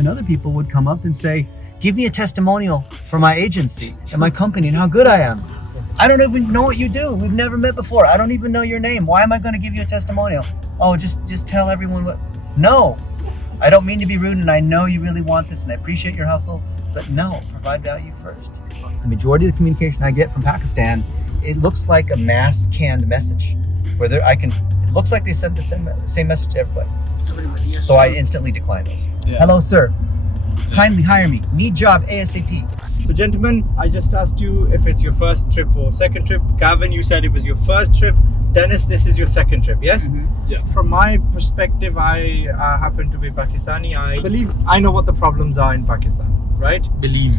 and other people would come up and say, give me a testimonial for my agency and my company and how good I am. I don't even know what you do. We've never met before. I don't even know your name. Why am I going to give you a testimonial? Oh, just tell everyone what. No, I don't mean to be rude, and I know you really want this, and I appreciate your hustle, but no, provide value first. The majority of the communication I get from Pakistan, it looks like a mass canned message, where it looks like they sent the same message to everybody. Yes, So I instantly decline those. Yeah. Hello, sir. Kindly hire me. Need job ASAP. So gentlemen, I just asked you if it's your first trip or second trip. Gavin, you said it was your first trip. Dennis, this is your second trip, yes? Mm-hmm. Yeah. From my perspective, I happen to be Pakistani. I believe I know what the problems are in Pakistan, right? Believe.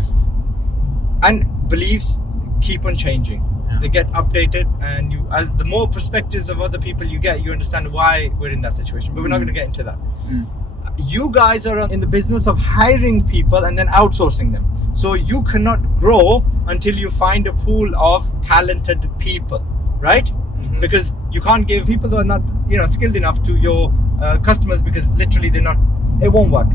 And beliefs keep on changing. Yeah. They get updated, and you, as the more perspectives of other people you get, you understand why we're in that situation. But we're not going to get into that. You guys are in the business of hiring people and then outsourcing them. So you cannot grow until you find a pool of talented people, right? Because you can't give people who are not, skilled enough to your customers, because literally it won't work.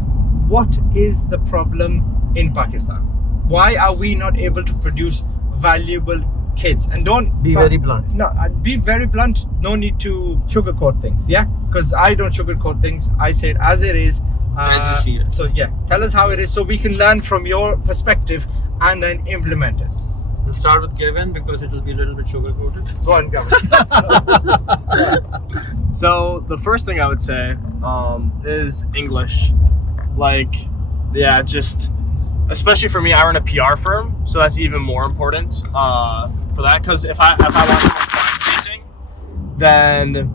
What is the problem in Pakistan? Why are we not able to produce valuable kids? And don't Be very blunt. No, be very blunt. No need to sugarcoat things, yeah? Because I don't sugarcoat things. I say it as it is. As you see it. So yeah, tell us how it is so we can learn from your perspective and then implement it. We'll start with Gavin because it'll be a little bit sugar coated. So on, Gavin. So the first thing I would say is English. Just especially for me, I run a PR firm, so that's even more important for that. Because if I want someone client facing, then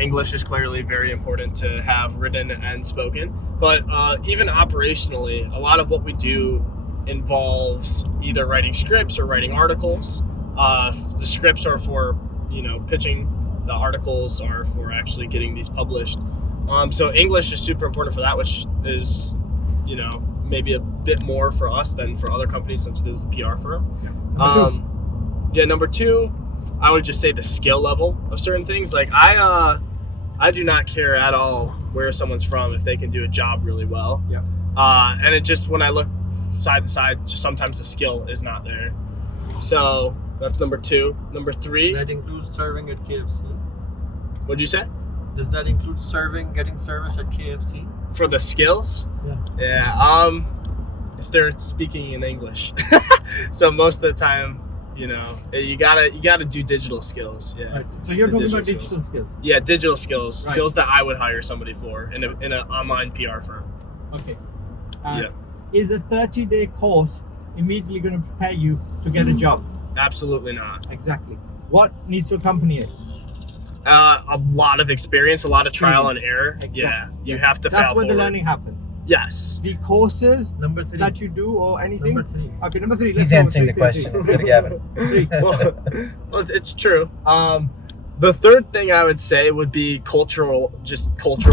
English is clearly very important to have written and spoken. But even operationally, a lot of what we do involves either writing scripts or writing articles. The scripts are for pitching. The articles are for actually getting these published. So English is super important for that, which is maybe a bit more for us than for other companies since it is a PR firm. Number two, I would just say the skill level of certain things. Like I do not care at all where someone's from if they can do a job really well. Yeah. And it just, when I look side to side, just sometimes the skill is not there. So that's number two. Number three. That includes serving at KFC. What'd you say? Does that include getting service at KFC? For the skills? Yeah. Yeah. If they're speaking in English. So most of the time, you gotta do digital skills. Yeah. Right. So you're The talking about digital digital skills. Yeah, digital skills. Right. Skills that I would hire somebody for in an online PR firm. Okay. Yeah. Is a 30-day course immediately going to prepare you to get a job? Absolutely not. Exactly. What needs to accompany it? A lot of experience, a lot of trial and error. Exactly. Yeah, you have to fail That's where forward. the learning happens. Yes. The courses Number three. that you do or anything. Number three. Okay, number three. He's let's go answering with the question instead of Gavin. Three. Well, it's true. The third thing I would say would be cultural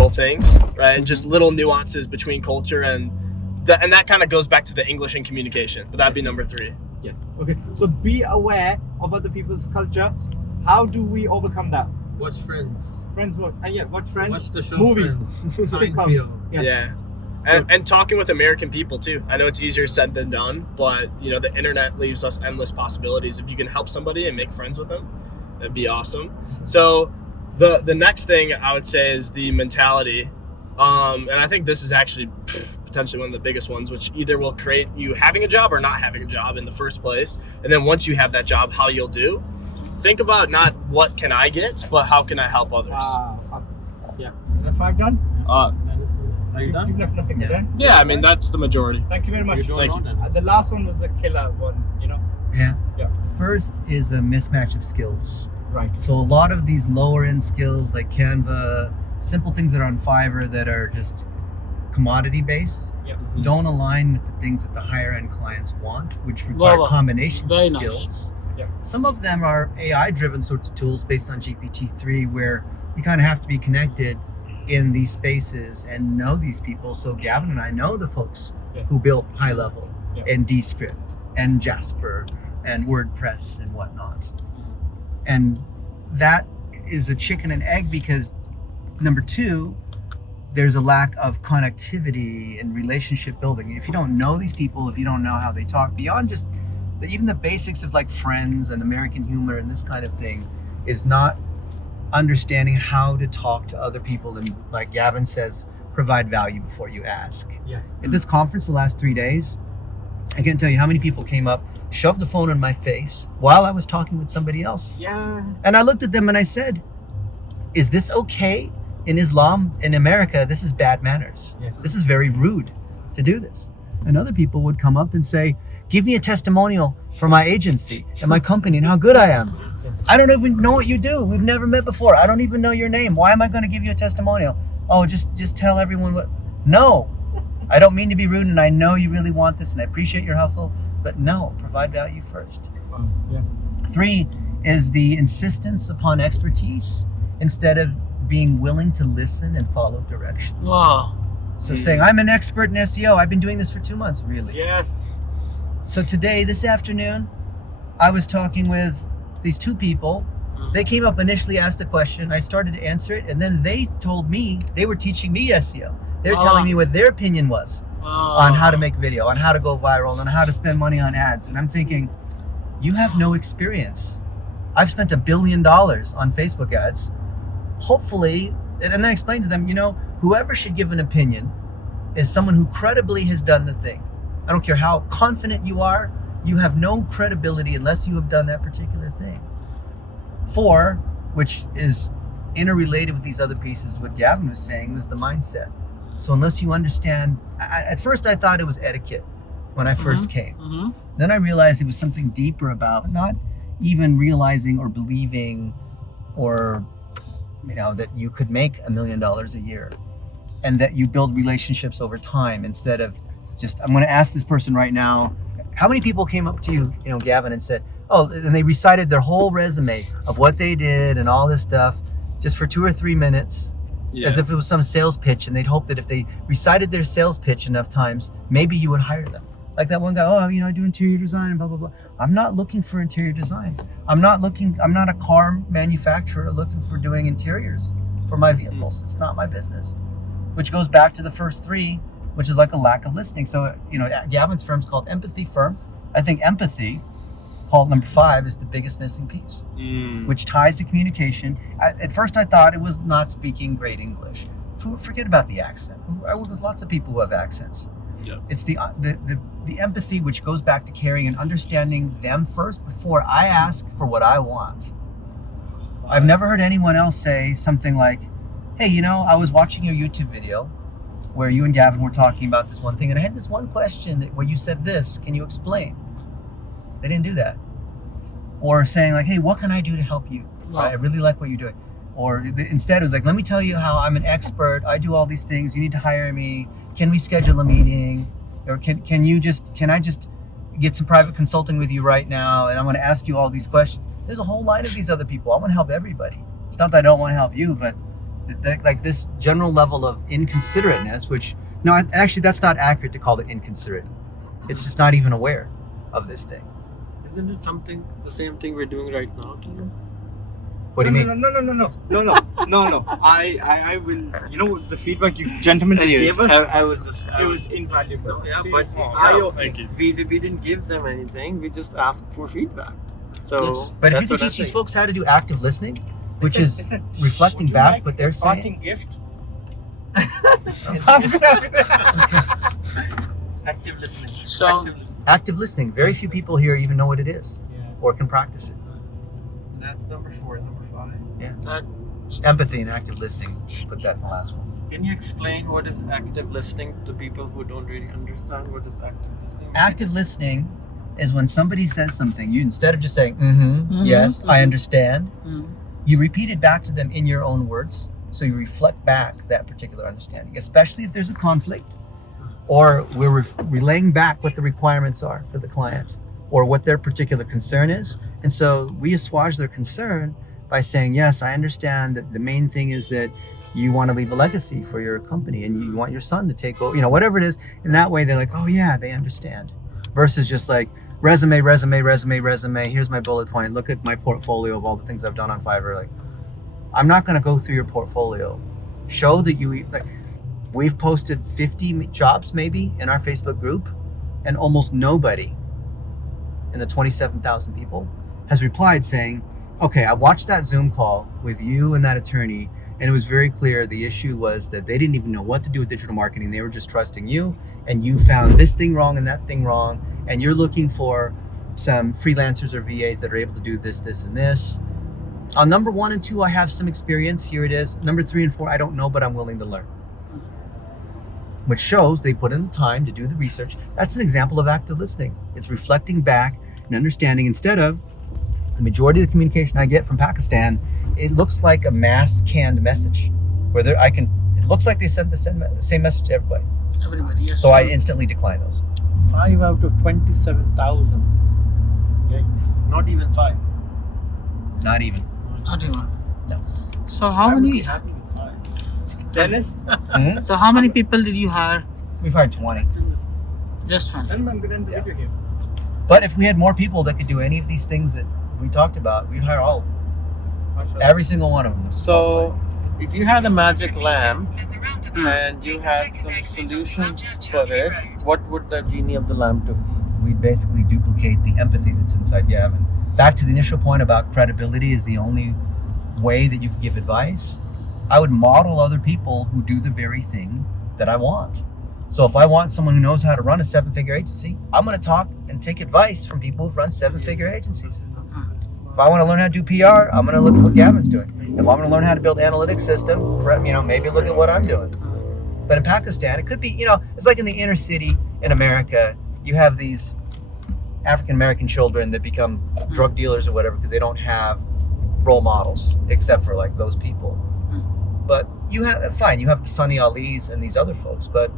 things, right? Just little nuances between culture and that kind of goes back to the English and communication. But that'd be number three. Yes. Okay. So be aware of other people's culture. How do we overcome that? Watch Friends. Friends, what? Watch Friends. Watch the show Movies. Friends. Sitcoms. Seinfeld. Yes. Yeah. And talking with American people too. I know it's easier said than done, but the internet leaves us endless possibilities. If you can help somebody and make friends with them, that'd be awesome. So the next thing I would say is the mentality. And I think this is actually potentially one of the biggest ones, which either will create you having a job or not having a job in the first place. And then once you have that job, how you'll do. Think about not what can I get, but how can I help others. Yeah. Is that 5 done? Are you You've done? left nothing Yeah. there. Yeah, I mean, that's the majority. Thank you very much. You're doing Thank well, you. Dennis. The last one was the killer one, Yeah. Yeah. First is a mismatch of skills. Right. So a lot of these lower end skills like Canva, simple things that are on Fiverr that are just commodity based, Yeah. don't align with the things that the higher end clients want, which require Wow. combinations Very of nice. skills. Yeah. Some of them are AI driven sorts of tools based on GPT-3 where you kind of have to be connected in these spaces and know these people. So Gavin and I know the folks Yes. who built high level Yeah. and Descript and Jasper and WordPress and whatnot. And that is a chicken and egg because number two, there's a lack of connectivity and relationship building. If you don't know these people, if you don't know how they talk, beyond just even the basics of like friends and American humor and this kind of thing, is not understanding how to talk to other people and, like Gavin says, provide value before you ask. Yes. At this conference the last 3 days, I can't tell you how many people came up, shoved the phone in my face while I was talking with somebody else. Yeah. And I looked at them and I said, is this okay? In Islam, in America, this is bad manners. Yes. This is very rude to do this. And other people would come up and say, give me a testimonial for my agency and my company and how good I am. I don't even know what you do. We've never met before. I don't even know your name. Why am I going to give you a testimonial? Oh, just tell everyone what. No, I don't mean to be rude, and I know you really want this, and I appreciate your hustle, but no, provide value first. Yeah. 3 is the insistence upon expertise instead of being willing to listen and follow directions. Wow. So saying, I'm an expert in SEO. I've been doing this for 2 months. Really? Yes. So today, this afternoon, I was talking with these 2 people. They came up initially, asked a question. I started to answer it. And then they told me, they were teaching me SEO. They're telling me what their opinion was on how to make video, on how to go viral, on how to spend money on ads. And I'm thinking, you have no experience. I've spent $1 billion on Facebook ads. Hopefully, and then I explained to them, whoever should give an opinion is someone who credibly has done the thing. I don't care how confident you are, you have no credibility unless you have done that particular thing. 4, which is interrelated with these other pieces, what Gavin was saying, was the mindset. So unless you understand, at first I thought it was etiquette when I first came. Then I realized it was something deeper about not even realizing or believing or that you could make $1 million a year, and that you build relationships over time instead of just, I'm going to ask this person right now, how many people came up to you, Gavin, and said, oh, and they recited their whole resume of what they did and all this stuff just for 2 or 3 minutes, as if it was some sales pitch, and they'd hope that if they recited their sales pitch enough times, maybe you would hire them. Like that one guy, I do interior design and blah, blah, blah. I'm not looking for interior design. I'm not a car manufacturer looking for doing interiors for my vehicles. It's not my business. Which goes back to the first 3, which is like a lack of listening. So, Gavin's firm's called Empathy Firm. I think empathy, called number 5, is the biggest missing piece, which ties to communication. At first I thought it was not speaking great English. Forget about the accent. I work with lots of people who have accents. Yeah. It's the empathy, which goes back to caring and understanding them first before I ask for what I want. I've never heard anyone else say something like, hey, I was watching your YouTube video where you and Gavin were talking about this one thing, and I had this one question where you said this, can you explain? They didn't do that. Or saying like, hey, what can I do to help you? I really like what you're doing. Or instead it was like, let me tell you how I'm an expert. I do all these things. You need to hire me. Can we schedule a meeting? Or can I just get some private consulting with you right now? And I'm going to ask you all these questions. There's a whole line of these other people. I want to help everybody. It's not that I don't want to help you, but like this general level of inconsiderateness, which, no, actually that's not accurate to call it inconsiderate. It's just not even aware of this thing. Isn't it the same thing we're doing right now to you? What do you mean? No. I will. The feedback you gentlemen just gave us. It was invaluable. Yeah, Seriously. but Thank you. we didn't give them anything. We just asked for feedback. So, Yes. But if you can teach these folks how to do active listening, which is reflecting back what they're saying. Parting gift. Active listening. So- Active listening. Very few people here even know what it is or can practice it. That's number 4. Number 5. Empathy and active listening. Put that in the last one. Can you explain what is active listening to people who don't really understand what is active listening? Active listening is when somebody says something, you, instead of just saying, yes, I understand, you repeat it back to them in your own words. So you reflect back that particular understanding, especially if there's a conflict, or we're relaying back what the requirements are for the client or what their particular concern is. And so we assuage their concern by saying, yes, I understand that the main thing is that you want to leave a legacy for your company and you want your son to take over, whatever it is. In that way, they're like, oh yeah, they understand. Versus just like, resume. Here's my bullet point. Look at my portfolio of all the things I've done on Fiverr. Like, I'm not going to go through your portfolio. Show that you, like, We've posted 50 jobs maybe in our Facebook group, and almost nobody in the 27,000 people has replied saying, okay, I watched that Zoom call with you and that attorney, and it was very clear the issue was that they didn't even know what to do with digital marketing. They were just trusting you, and you found this thing wrong and that thing wrong, and you're looking for some freelancers or VAs that are able to do this, this, and this. On number 1 and 2, I have some experience. Here it is. Number 3 and 4, I don't know, but I'm willing to learn. Which shows they put in the time to do the research. That's an example of active listening. It's reflecting back and understanding. Instead of the majority of the communication I get from Pakistan, it looks like a mass canned message where it looks like they sent the same message to everybody. Everybody, yes. So I instantly decline those. 5 out of 27,000. Yikes. Not even 5. Not even. Not even. No. So how I would be many? happy with 5. Dennis? So how many people did you hire? We've hired 20. Just 20. I'm going to end the video here. But if we had more people that could do any of these things that we talked about, we'd hire all of them. Every single one of them. So, if you had a magic lamp and you had some solutions for it, what would the genie of the lamp do? We'd basically duplicate the empathy that's inside Gavin. Back to the initial point about credibility is the only way that you can give advice. I would model other people who do the very thing that I want. So if I want someone who knows how to run a 7-figure agency, I'm going to talk and take advice from people who've run 7-figure agencies. If I want to learn how to do PR, I'm going to look at what Gavin's doing. If I'm going to learn how to build an analytics system, maybe look at what I'm doing. But in Pakistan, it could be, it's like in the inner city in America, you have these African-American children that become drug dealers or whatever because they don't have role models except for like those people. But you have the Sunny Alis and these other folks, but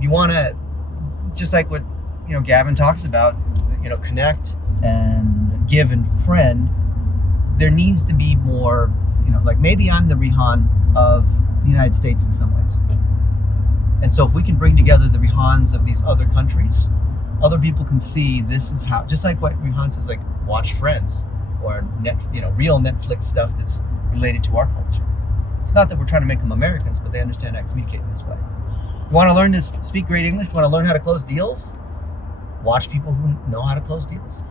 you want to, just like what, Gavin talks about, connect and give and friend, there needs to be more, like maybe I'm the Rihan of the United States in some ways. And so if we can bring together the Rihans of these other countries, other people can see this is how, just like what Rihan says, like watch Friends or real Netflix stuff that's related to our culture. It's not that we're trying to make them Americans, but they understand how to communicate in this way. You want to learn to speak great English? You want to learn how to close deals? Watch people who know how to close deals.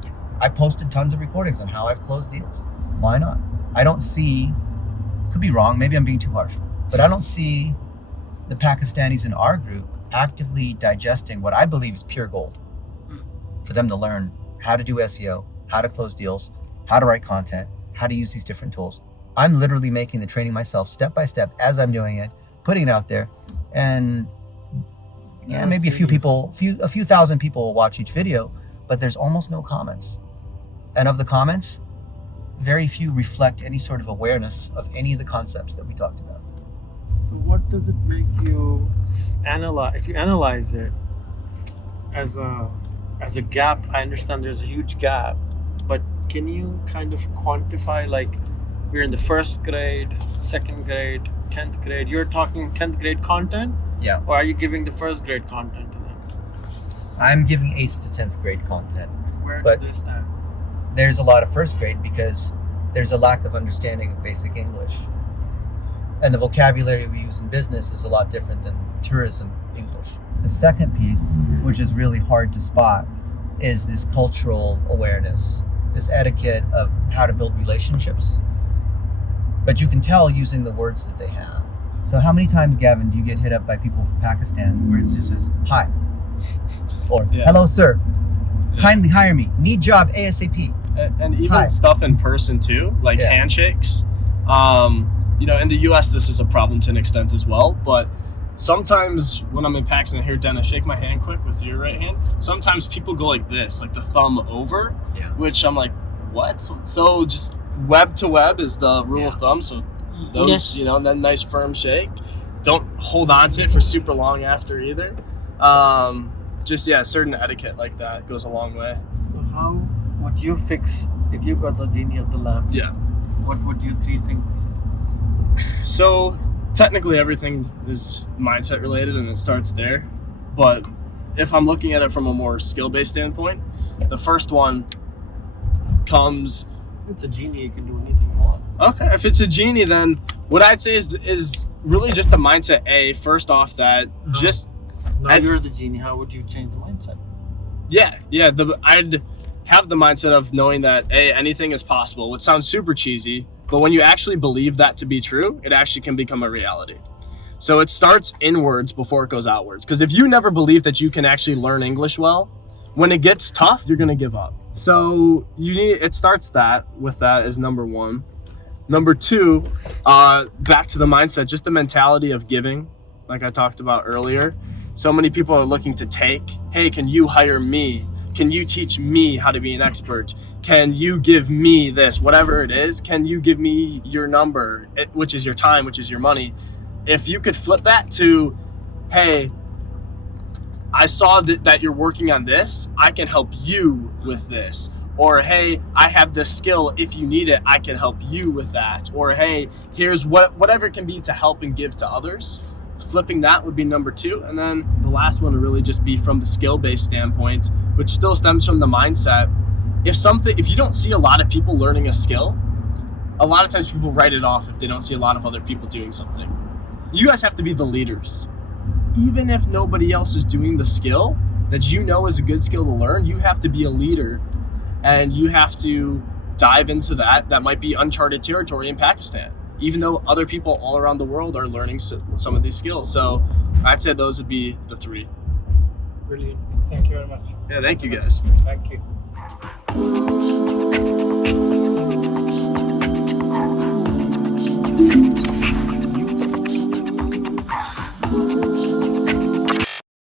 I posted tons of recordings on how I've closed deals. Why not? I don't see, could be wrong, maybe I'm being too harsh, but I don't see the Pakistanis in our group actively digesting what I believe is pure gold for them to learn how to do SEO, how to close deals, how to write content, how to use these different tools. I'm literally making the training myself step by step as I'm doing it, putting it out there, and maybe a few thousand people will watch each video, but there's almost no comments. And of the comments, very few reflect any sort of awareness of any of the concepts that we talked about. So what does it make you analyze? If you analyze it as a gap, I understand there's a huge gap, but can you kind of quantify, like we're in the 1st grade, 2nd grade, 10th grade, you're talking 10th grade content? Yeah. Or are you giving the 1st grade content to them? I'm giving 8th to 10th grade content. Where But- do they stand? There's a lot of 1st grade because there's a lack of understanding of basic English. And the vocabulary we use in business is a lot different than tourism English. The second piece, which is really hard to spot, is this cultural awareness, this etiquette of how to build relationships. But you can tell using the words that they have. So how many times, Gavin, do you get hit up by people from Pakistan where it just says, hi, or hello, sir, kindly hire me, need job ASAP. And even Hi. stuff in person too, like Yeah. handshakes. In the US this is a problem to an extent as well, but sometimes when I'm in Pakistan, here, Dennis, shake my hand quick with your right hand. Sometimes people go like this, like the thumb over, Yeah. which I'm like, what? So just web to web is the rule of thumb. So those, Yes. and then nice firm shake. Don't hold on to it for super long after either. Certain etiquette like that goes a long way. So how would you fix if you got the genie of the lamp? Yeah. What would you 3 things? So technically everything is mindset related and it starts there. But if I'm looking at it from a more skill-based standpoint, the first one comes It's a genie. You can do anything you want. Okay, if it's a genie, then what I'd say is really just the mindset. First off, that just Now you're the genie. How would you change the mindset? I'd have the mindset of knowing that anything is possible, which sounds super cheesy, but when you actually believe that to be true, it actually can become a reality. So it starts inwards before it goes outwards. Because if you never believe that you can actually learn English well, when it gets tough, you're gonna give up. So it starts with that as number one. Number two, back to the mindset, just the mentality of giving, like I talked about earlier. So many people are looking to take. Hey, can you hire me? Can you teach me how to be an expert? Can you give me this? Whatever it is, can you give me your number, which is your time, which is your money? If you could flip that to, hey, I saw that you're working on this, I can help you with this. Or, hey, I have this skill, if you need it, I can help you with that. Or, hey, here's whatever it can be to help and give to others. Flipping that would be number two. And then the last one would really just be from the skill-based standpoint, which still stems from the mindset. If you don't see a lot of people learning a skill, a lot of times people write it off if they don't see a lot of other people doing something. You guys have to be the leaders. Even if nobody else is doing the skill that you know is a good skill to learn, you have to be a leader, and you have to dive into that. That might be uncharted territory in Pakistan, even though other people all around the world are learning some of these skills. So I'd say those would be the three. Brilliant. Thank you very much. Yeah, thank you guys. Thank you.